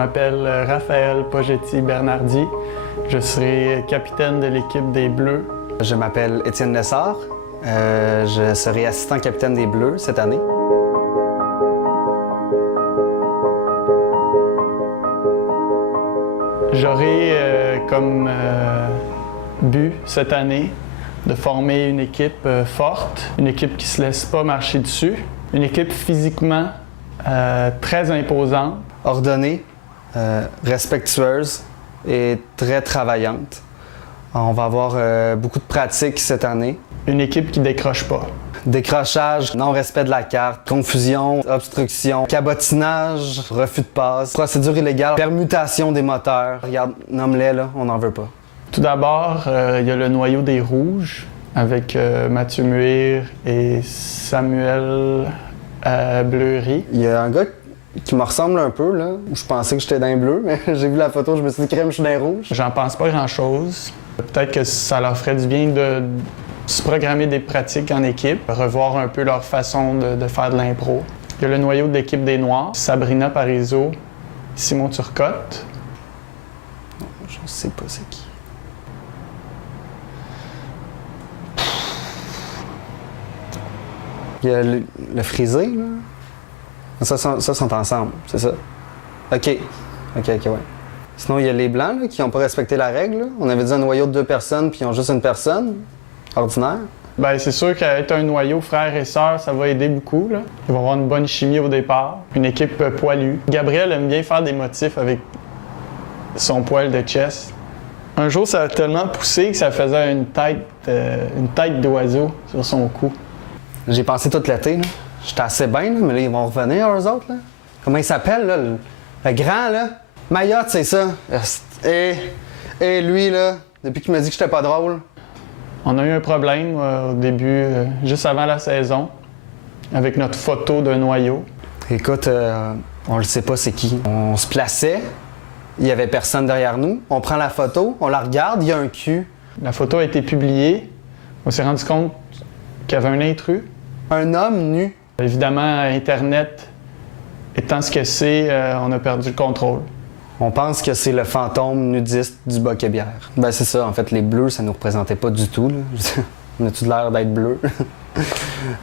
m'appelle Raphaël Pogetti-Bernardi. Je serai capitaine de l'équipe des Bleus. Je m'appelle Étienne Lessard. Je serai assistant capitaine des Bleus cette année. J'aurai comme but cette année de former une équipe forte, une équipe qui ne se laisse pas marcher dessus, une équipe physiquement très imposante. Ordonnée, respectueuse et très travaillante. On va avoir beaucoup de pratiques cette année. Une équipe qui décroche pas. Décrochage, non-respect de la carte, confusion, obstruction, cabotinage, refus de passe, procédure illégale, permutation des moteurs. Regarde, nomme-les là, on n'en veut pas. Tout d'abord, il y a le noyau des Rouges avec Mathieu Muir et Samuel Bleury. Il y a un gars qui me ressemble un peu, là, où je pensais que j'étais dans les bleus, mais j'ai vu la photo, je me suis dit crème, je suis dans les rouges. J'en pense pas grand-chose. Peut-être que ça leur ferait du bien de se programmer des pratiques en équipe, revoir un peu leur façon de faire de l'impro. Il y a le noyau de l'équipe des Noirs, Sabrina Parizeau, Simon Turcotte. Je sais pas c'est qui. Il y a le frisé, là. Ça sont ensemble, c'est ça? OK, ouais. Sinon, il y a les Blancs, là, qui n'ont pas respecté la règle, là. On avait dit un noyau de 2 personnes, puis ils ont juste une personne. Ordinaire. Bien, c'est sûr qu'être un noyau frère et sœur, ça va aider beaucoup, là. Il va y avoir une bonne chimie au départ, une équipe poilue. Gabriel aime bien faire des motifs avec son poil de chest. Un jour, ça a tellement poussé que ça faisait une tête d'oiseau sur son cou. J'ai pensé tout l'été, là. J'étais assez bien, là, mais là, ils vont revenir, eux autres, là. Comment il s'appelle, là? Le grand, là? Mayotte, c'est ça. Et lui, là, depuis qu'il m'a dit que j'étais pas drôle. On a eu un problème au début, juste avant la saison, avec notre photo de noyau. Écoute, on le sait pas c'est qui. On se plaçait, il y avait personne derrière nous. On prend la photo, on la regarde, il y a un cul. La photo a été publiée. On s'est rendu compte qu'il y avait un intrus. Un homme nu. Évidemment, Internet étant ce que c'est, on a perdu le contrôle. On pense que c'est le fantôme nudiste du Boc-et-Bière. Ben c'est ça, en fait, les bleus, ça nous représentait pas du tout, là. On a tout l'air d'être bleus.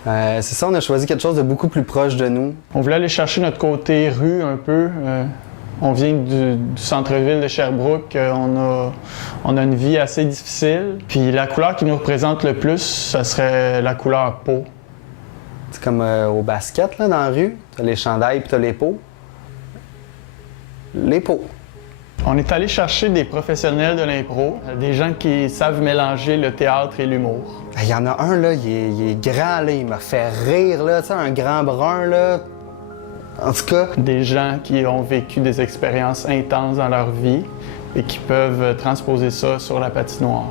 C'est ça, on a choisi quelque chose de beaucoup plus proche de nous. On voulait aller chercher notre côté rue un peu. On vient du centre-ville de Sherbrooke. On a une vie assez difficile. Puis la couleur qui nous représente le plus, ça serait la couleur peau. C'est comme au basket, là, dans la rue. T'as les chandails puis t'as les peaux. Les peaux. On est allé chercher des professionnels de l'impro, des gens qui savent mélanger le théâtre et l'humour. Il y en a un, là, il est grand, là, il m'a fait rire, là, tu sais, un grand brun, là. En tout cas... Des gens qui ont vécu des expériences intenses dans leur vie et qui peuvent transposer ça sur la patinoire.